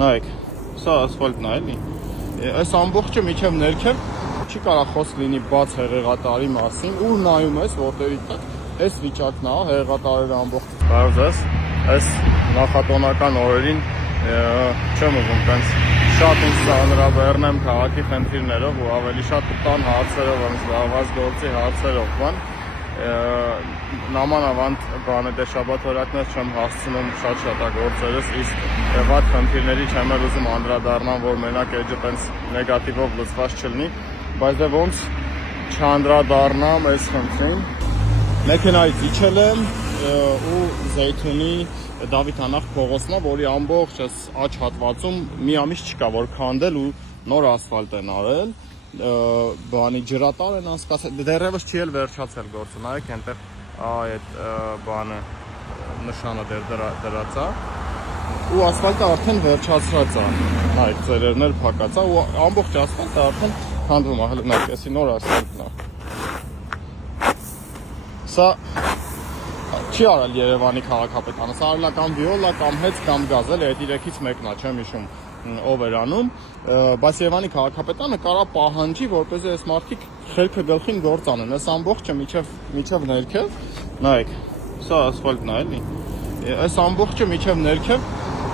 Նայեք, սա ասֆալտն է, էլի։ Այս ամբողջը միջև ներքև չի կարող խոսք լինի բաց հեղեղատարի մասին, ուր նայում ես, որտեղի տակ, այս վիճակն է, հեղեղատարերը ամբողջ։ Բարձր, այս նախատոնական օրերին չեմ ուզում տենց շատ ինձ ծանրաբեռնեմ քաղաքի խնդիրներով ու ավելի շատ տան հարցերով, զբաղված գործի հարցերով, բան։ Նամանավանդ բանը դե շաբաթօրակներ չեմ հասցնում շատ շատագործերս, իսկ վատ խնդիրների չեմ էլ ուզում անդրադառնամ, որ մենակ էջը տենց նեգատիվով լցված չլինի, բայց դե ոնց չանդրադառնամ այս խնդրին։ Մեքենայից իջել եմ ու Զեյթունի Դավիթ Անախ փողոցն է, որի ամբողջ այս աջ հատվածում մի ամիս չկա, որ քանդել ու նոր ասֆալտ են արել, բանի ջրատար են անցկացել, դեռևս չի էլ վերջացել գործը, նայեք այնտեղ այդ բանը նշանը դրած է ու ասֆալտը արդեն վերջացրած է, նայեք ծերերն էլ փակած է ու ամբողջ ասֆալտը արդեն քանդվում է, հələ նայեք, էսի նոր ասֆալտն է։ Սա չի արել Երևանի քաղաքապետարանը, սա արել է կամ վիոլա, կամ հեծ, կամ գազ, էլի այդ իրեքից մեկն է, չեմ հիշում ով էր անում, բայց Երևանի քաղաքապետարանը կարա պահանջի, որպեսզի այս մարդիկ խելքը գլխին գործ անեն, այս ամբողջը միջև ներքև, նայեք, սա ասֆալտն է, էլի, այս ամբողջը միջև ներքև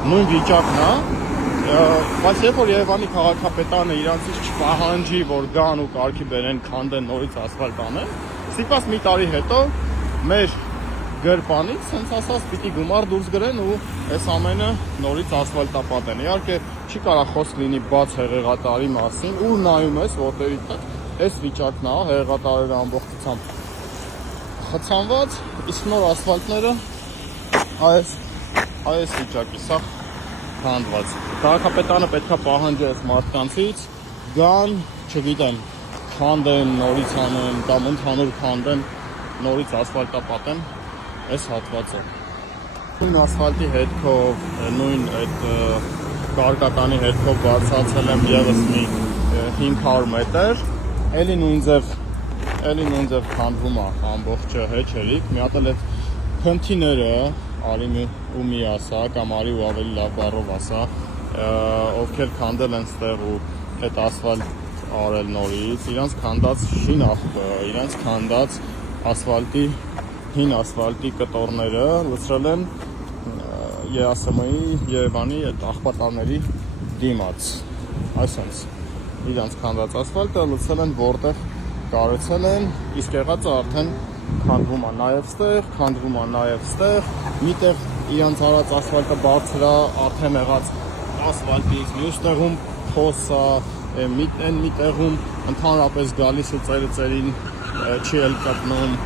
նույն վիճակն է, բայց երբ որ Երևանի քաղաքապետարանը իրանցից չպահանջի, որ գան ու կարգի բերեն, քանդեն, նորից ասֆալտ անեն, ստիպված մի տարի հետո մեր գրպանից, սենց ասած, պիտի գումար դուրս գրեն ու այս ամենը նորից ասֆալտապատեն։ Իհարկե չի կարող խոսք լինի բաց հեղեղատարի մասին, ուր նայում ես, որտեղի տակ, այս վիճակն է, հեղեղատարերը ամբողջությամբ խցանված, իսկ նոր ասֆալտները այս վիճակի, սա քանդված։ Քաղաքապետարանը պետքա պահանջի այս մարդկանցից, գան, չգիտեմ, քանդեն, նորից անեն, կամ ընդհանուր քանդեն, նորից ասֆալտապատեն այս հատվածը։ Նույն ասֆալտի հետքով, նույն այդ կարկատանի հետքով բարձրացել եմ ևս մի 500 մետր, էլի նույն ձև քանդվում է ամբողջը հեչերիկ, մի հատ էլ այդ քնթիները, արի ու մի ասա, կամ արի ու ավելի լավ բառով ասա, ովքեր քանդել են ստեղ ու այդ ասֆալտ արել նորից, իրանց քանդած շինախը, իրանց քանդած ասֆալտի հին ասֆալտի կտորները լցրել են ԵԱՍՄ-ի Երևանի այդ աղբատանների դիմաց, այսպես իրանց քանդած ասֆալտը լցրել են որտեղ կարեցել են, իսկ եղածը արդեն քանդվում է նաև ստեղ, քանդվում է նաև ստեղ, միտեղ իրանց արած ասֆալտը բարձր է, արդեն եղած ասֆալտից, մյուս տեղում փոս է, մի տեղում ընդհանրապես գալիս ու ծերին չի էլ կպնում